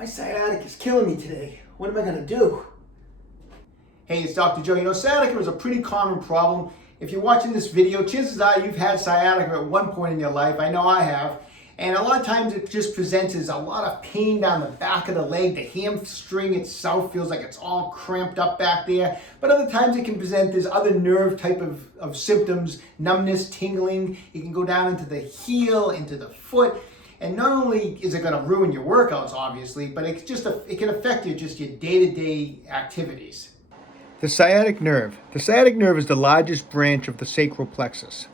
My sciatic is killing me today. What am I gonna do? Hey, it's Dr. Joe. You know, sciatica is a pretty common problem. If you're watching this video, chances are you've had sciatica at one point in your life. I know I have. And a lot of times it just presents as a lot of pain down the back of the leg. The hamstring itself feels like it's all cramped up back there. But other times it can present as other nerve type of symptoms, numbness, tingling. It can go down into the heel, into the foot. And not only is it going to ruin your workouts, obviously, but it can affect your day-to-day activities. The sciatic nerve. The sciatic nerve is the largest branch of the sacral plexus.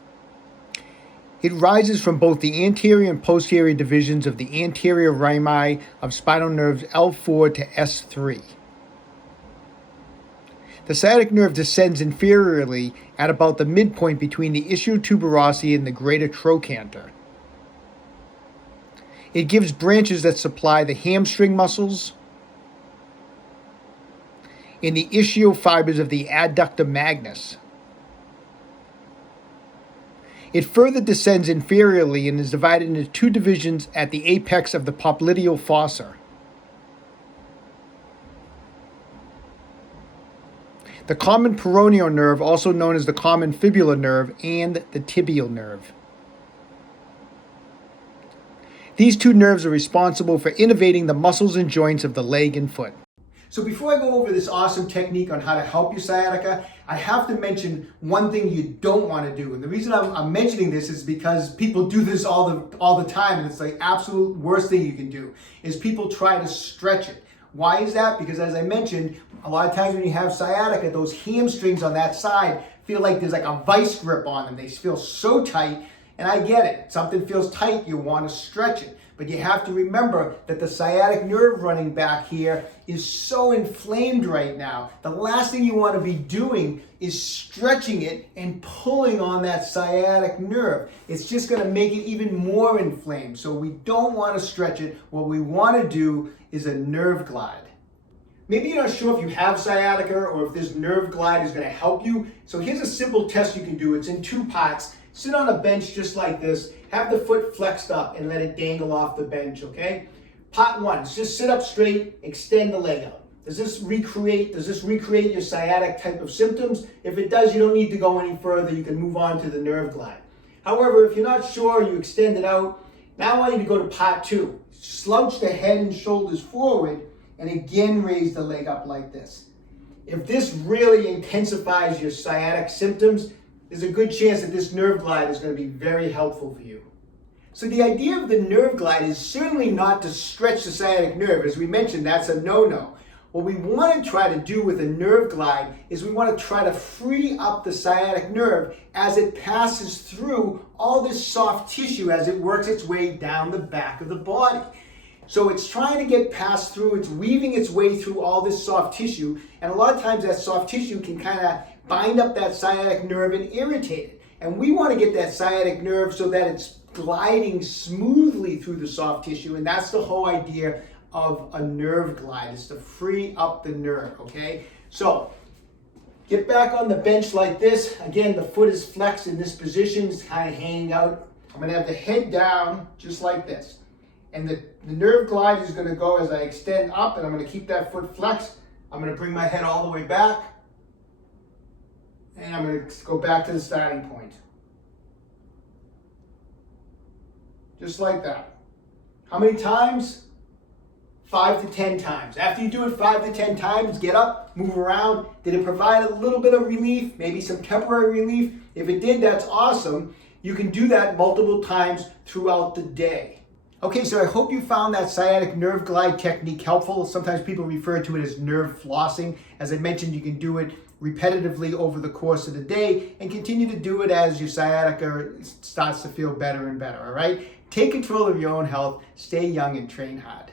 It rises from both the anterior and posterior divisions of the anterior rami of spinal nerves L4 to S3. The sciatic nerve descends inferiorly at about the midpoint between the ischial tuberosity and the greater trochanter. It gives branches that supply the hamstring muscles and the ischial fibers of the adductor magnus. It further descends inferiorly and is divided into two divisions at the apex of the popliteal fossa. The common peroneal nerve, also known as the common fibular nerve, and the tibial nerve. These two nerves are responsible for innervating the muscles and joints of the leg and foot. So before I go over this awesome technique on how to help your sciatica, I have to mention one thing you don't want to do. And the reason I'm mentioning this is because people do this all the time, and it's the absolute worst thing you can do, is people try to stretch it. Why is that? Because as I mentioned, a lot of times when you have sciatica, those hamstrings on that side feel like there's like a vice grip on them. They feel so tight. And I get it. Something feels tight, you want to stretch it. But you have to remember that the sciatic nerve running back here is so inflamed right now. The last thing you want to be doing is stretching it and pulling on that sciatic nerve. It's just going to make it even more inflamed. So we don't want to stretch it. What we want to do is a nerve glide. Maybe you're not sure if you have sciatica or if this nerve glide is going to help you. So here's a simple test you can do. It's in two parts. Sit on a bench just like this, have the foot flexed up and let it dangle off the bench, okay? Part one is just sit up straight, extend the leg out. Does this recreate your sciatic type of symptoms? If it does, you don't need to go any further. You can move on to the nerve glide. However, if you're not sure, you extend it out. Now I want you to go to part two. Slouch the head and shoulders forward and again raise the leg up like this. If this really intensifies your sciatic symptoms, there's a good chance that this nerve glide is going to be very helpful for you. So the idea of the nerve glide is certainly not to stretch the sciatic nerve. As we mentioned, that's a no-no. What we want to try to do with a nerve glide is we want to try to free up the sciatic nerve as it passes through all this soft tissue as it works its way down the back of the body. So it's trying to get passed through, it's weaving its way through all this soft tissue, and a lot of times that soft tissue can kind of bind up that sciatic nerve and irritate it. And we want to get that sciatic nerve so that it's gliding smoothly through the soft tissue, and that's the whole idea of a nerve glide, is to free up the nerve, okay? So, get back on the bench like this. Again, the foot is flexed in this position, it's kind of hanging out. I'm going to have the head down just like this. And the nerve glide is going to go as I extend up, and I'm going to keep that foot flexed. I'm going to bring my head all the way back. And I'm going to go back to the starting point. Just like that. How many times? 5 to 10 times. After you do it 5 to 10 times, get up, move around. Did it provide a little bit of relief? Maybe some temporary relief? If it did, that's awesome. You can do that multiple times throughout the day. Okay, so I hope you found that sciatic nerve glide technique helpful. Sometimes people refer to it as nerve flossing. As I mentioned, you can do it repetitively over the course of the day and continue to do it as your sciatica starts to feel better and better, all right? Take control of your own health, stay young, and train hard.